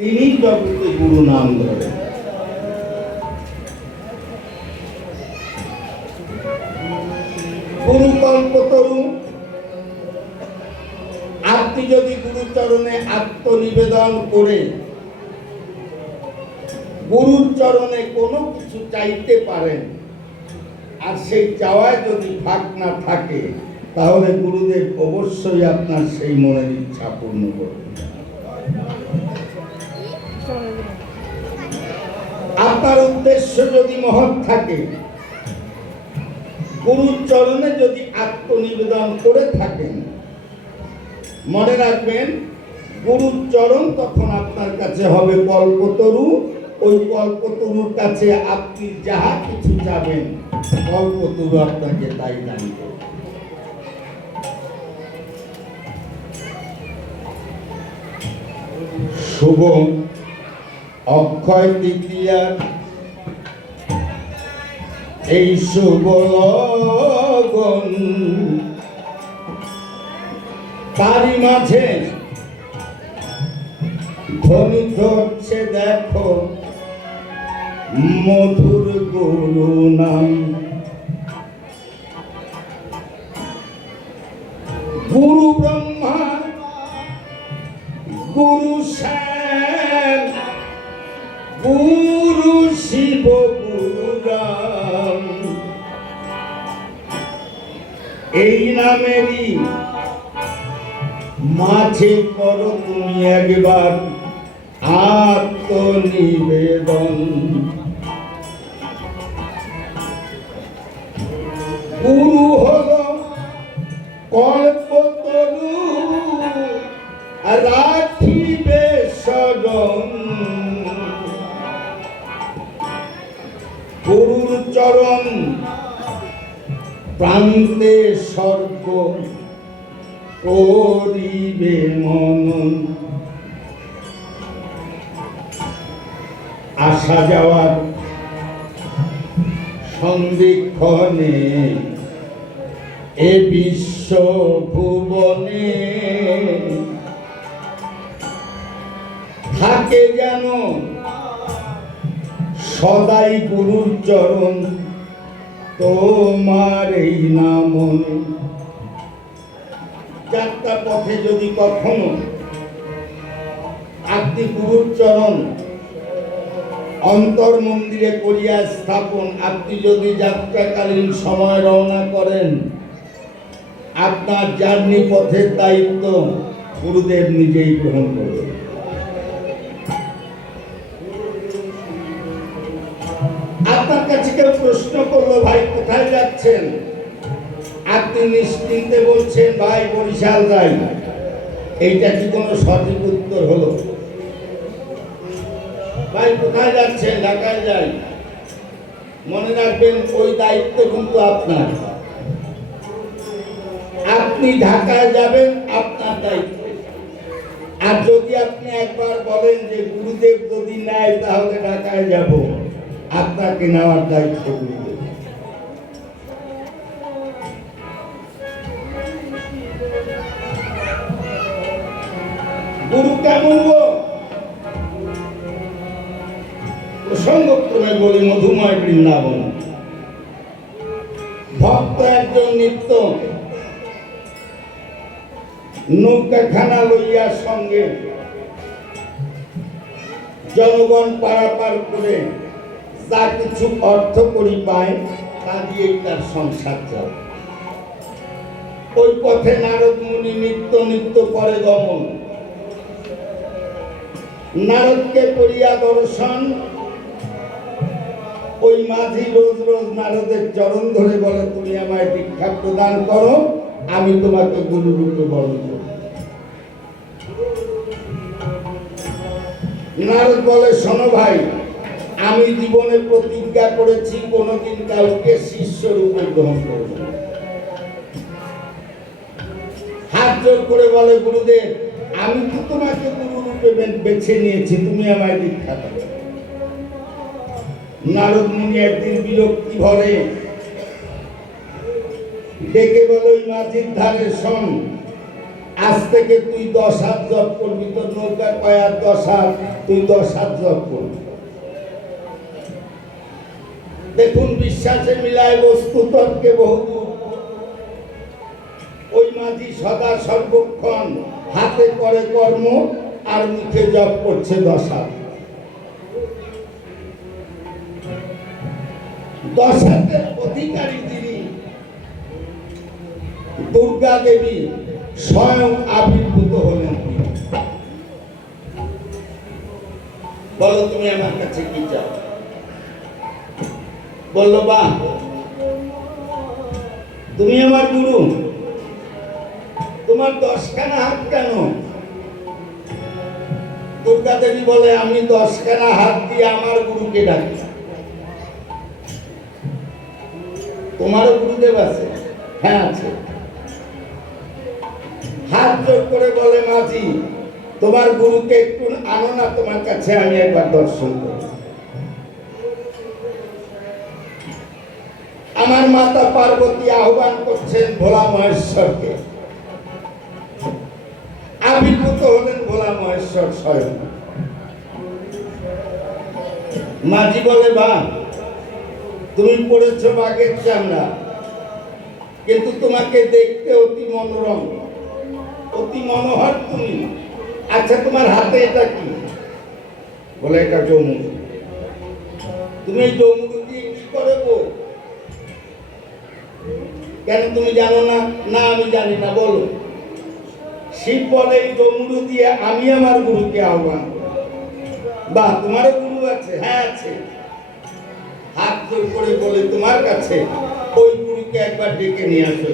তিনি জগতে গুরু নাম ধরেন। গুরু কল্পতরু। আপনি যদি গুরুচরণে আত্মনিবেদন করে গুরুর চরণে কোনো কিছু চাইতে পারেন, আর সেই চাওয়ায় যদি ভাগ না থাকে, তাহলে গুরুদেব অবশ্যই আপনার সেই মনের ইচ্ছা পূর্ণ করবেন। আপনার উদ্দেশ্য যদি মহৎ থাকে, গুরুর চরণে যদি আত্মনিবেদন করে থাকেন, মনে রাখবেন গুরুর চরণ তখন আপনার কাছে হবে কল্পতরু। ওই কল্পতরুর কাছে আপনি যাহা কিছু চাবেন, কল্পতরু আপনাকে তাই দান করবে। শুভ অক্ষয় তৃতীয়া এই শুভ লগন, তারই মাঝে ধ্বনিত হচ্ছে দেখো মধুর গুরু নাম। গুরু ব্রহ্মা গুরু শ্যাম গুরু শিব গুরু রাম, এই নামেরই মাঝে করো তুমি একবার আত্মনিবেদন। গুরু হলো কল্পতরু, রাখিবে শরণ। গুরুর চরণ প্রান্তে স্বর্গ করিবে মনন। আসা যাওয়ার সন্ধিক্ষণে এ বিশ্ব ভুবনে থাকে যেন সদাই গুরুর চরণ তোমার এই নামনে। যাত্রা পথে যদি কখনো আপনি গুরুর চরণ অন্তর মন্দিরে করিয়া স্থাপন, আপনি যদি যাত্রাকালীন সময় রওনা করেন, আপনার জার্নি পথের দায়িত্ব গুরুদেব নিজেই গ্রহণ করবেন। আপনার কাছে কেউ প্রশ্ন করলো, ভাই কোথায় যাচ্ছেন? আপনি নিশ্চিন্তে বলছেন, ভাই বরিশাল যাই। এইটা কি কোনো সঠিক উত্তর হলো? ভাই কোথায় যাচ্ছেন? ঢাকায় যাই। মনে রাখবেন ওই দায়িত্ব কিন্তু আপনার। আপনি ঢাকায় যাবেন, আপনার দায়িত্ব। আর যদি আপনি একবার বলেন যে গুরুদেব যদি নেয় তাহলে ঢাকায় যাব, আপনাকে নেওয়ার দায়িত্ব গুরুদেব। গুরু কেমন গো? প্রসঙ্গক্রমে বলি মধুময় বৃন্দাবন। ভক্ত একজন নিত্য নৌকাখানা লইয়া সঙ্গে জনগণ পারাপার করে যা কিছু অর্থ করি পায়, তা দিয়েই তার সংসার চলে। ওই পথে নারদ মুনি নিত্য নিত্য করে গমন। নারদকে করিয়া দর্শন। ওই মাঝি রোজ রোজ নারদের চরণ ধরে বলে, তুমি আমায় দীক্ষা প্রদান করো, আমি তোমাকে গুরু রূপে বরণ করব। নারদ বলে, শোনো ভাই, আমি জীবনে প্রতিজ্ঞা করেছি কোনোদিন কাউকে শিষ্য রূপে গ্রহণ করব না। হাত জোর করে বলে, গুরুদেব আমি তো তোমাকে গুরু রূপে বেছে নিয়েছি, তুমি আমায় দীক্ষা দাও। নারদ মুনি একদিন বিরক্তি ভরে ডেকে বলে, ওই মাঝির ধারে শোন, আজ থেকে তুই 10 হাত জপ করবি, তোর নৌকা কয় আর 10 হাত, তুই 10 হাত জপ করবি। দেখুন বিশ্বাসে মিলায় বস্তু তর্কে বহুদূর। ওই মাঝি সদা সর্বক্ষণ হাতে করে কর্ম আর মুখে জপ করছে 10 হাত। 10 হাতের অধিকারী যিনি দুর্গা দেবী স্বয়ং আবির্ভূত হলেন। বলো তুমি আমার কাছে কি চাও? বললো বা তুমি আমার গুরু, তোমার 10খানা হাত কেন? দুর্গা দেবী বলে আমি 10খানা হাত দিয়ে আমার গুরুকে ডাকি। তোমারও গুরুদেব আছে? হ্যাঁ আছে। হাত জোর করে বলে মাঝি তোমার গুরুকে একটু আনো না তোমার কাছে, আমি একবার দর্শন করি। আমার মাতা পার্বতী আহ্বান করছেন ভোলা মহেশ্বরকে। আবির্ভূত হলেন ভোলা মহেশ্বর স্বয়ং। মাঝি বলে বা তুমি পড়েছ বাঘের চামড়া, কিন্তু তোমাকে দেখতে অতি মনোরম, অতি মনোহর তুমি। আচ্ছা তোমার হাতে এটা কি? বলে এটা জমুর। তুমি এই জমুর দিয়ে কি করবো? কেন তুমি জানো না? না আমি জানি না। বলো। শিব বলে এই জমুর দিয়ে আমি আমার গুরুকে আহ্বান করি। বা তোমারও গুরু আছে? হ্যাঁ আছে। হাত জোর করে বলে তোমার কাছে ওই গুরুকে একবার ডেকে নিয়ে আসো।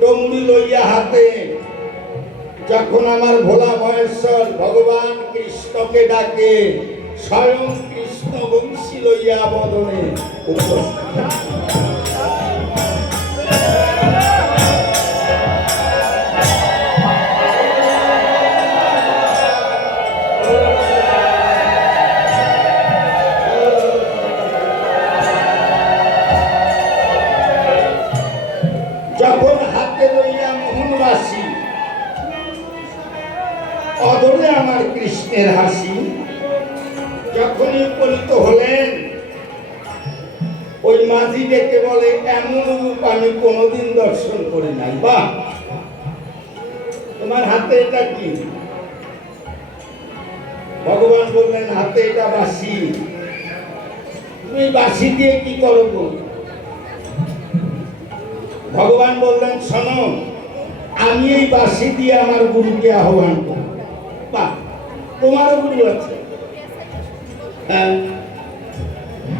ডমরু লইয়া হাতে যখন আমার ভোলা মহেশ্বর ভগবান কৃষ্ণকে ডাকে, স্বয়ং কৃষ্ণ বংশী লইয়া বদনে যখন হাতে লইয়া মোহনবাসী অধরে আমার কৃষ্ণের হাসি, যখনই উপনীত হলেন ওই মাঝি ডেকে বলে এমন রূপ আমি কোনোদিন দর্শন করি নাই। বাহ তোমার হাতে এটা কি? ভগবান বললেন হাতে এটা বাঁশি। তুমি বাঁশি দিয়ে কি করো? ভগবান বললেন শোনো, আমি এই বাঁশি দিয়ে আমার গুরুকে আহ্বান করি। বাহ তোমারও গুরু আছে? হ্যাঁ।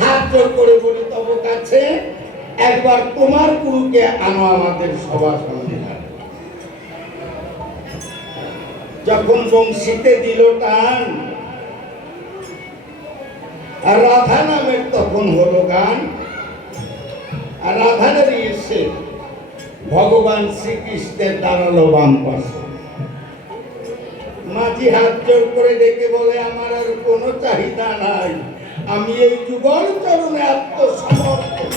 হাত জোর করে বলি তব কাছে একবার তোমার গুরুকে আনো আমাদের সবার সামনে। যখন বংশীতে দিল টান, আর রাধা নামের তখন হলো গান। আর রাধাদেরই এসে ভগবান শ্রীকৃষ্ণের দাঁড়ালো বাম পাশে। মাঝি হাত জোর করে ডেকে বলে আমার আর কোনো চাহিদা নাই, আমি এই যুগল চরণে আত্মসমর্পণ।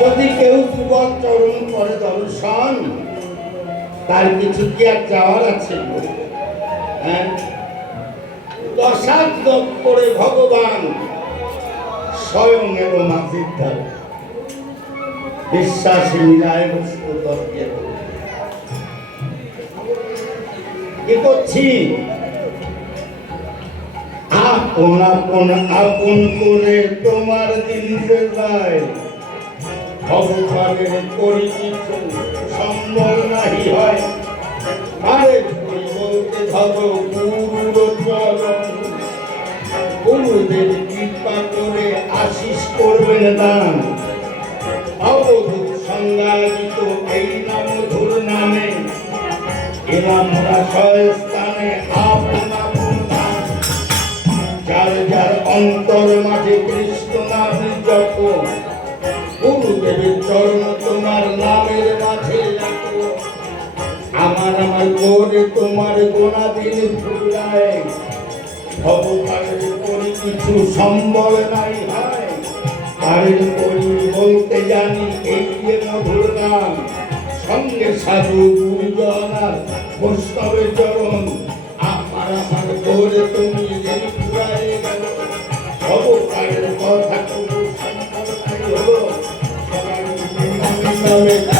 যদি কেউ যুগল চরণ করে দর্শন, তার কিছু কি আর চাওয়ার আছে? হ্যাঁ, 10 হাত জপ করে ভগবান স্বয়ং এবং মাঝির ধারে বিশ্বাসী মিলায় বস্তু তর্কে কি করছি? আপন আপন আপন করে তোমার জিনিসে যায়, ভগবানের করি কিছু সম্বল নাহি হয়। আরে বলতে ধরো গুরুর চরণ, গুরুদেব কৃপা করে আশিস করবেন দান। অবধূত সংজ্ঞায়িত এই নামধুর নামে এলাম স্থানে আপন আপন নাম। যার যার অন্তর মাঝে কৃষ্ণ নাম জপ, গুরুদেবের চরণ তোমার নামের মাঝে তোমার গোনাদিন ফুরায় ভবকালের করি কিছু সম্ভব নাই হয় কারের করি বলতে জানি এই যে মধুর গান সঙ্গে সাধু গুরুজন আর বৈষ্ণবের চরণ আমার আমার করে তুমি যে ফুরায় গেল ভবকালের কথা কোনো সম্ভব নাই হলো সবার নামে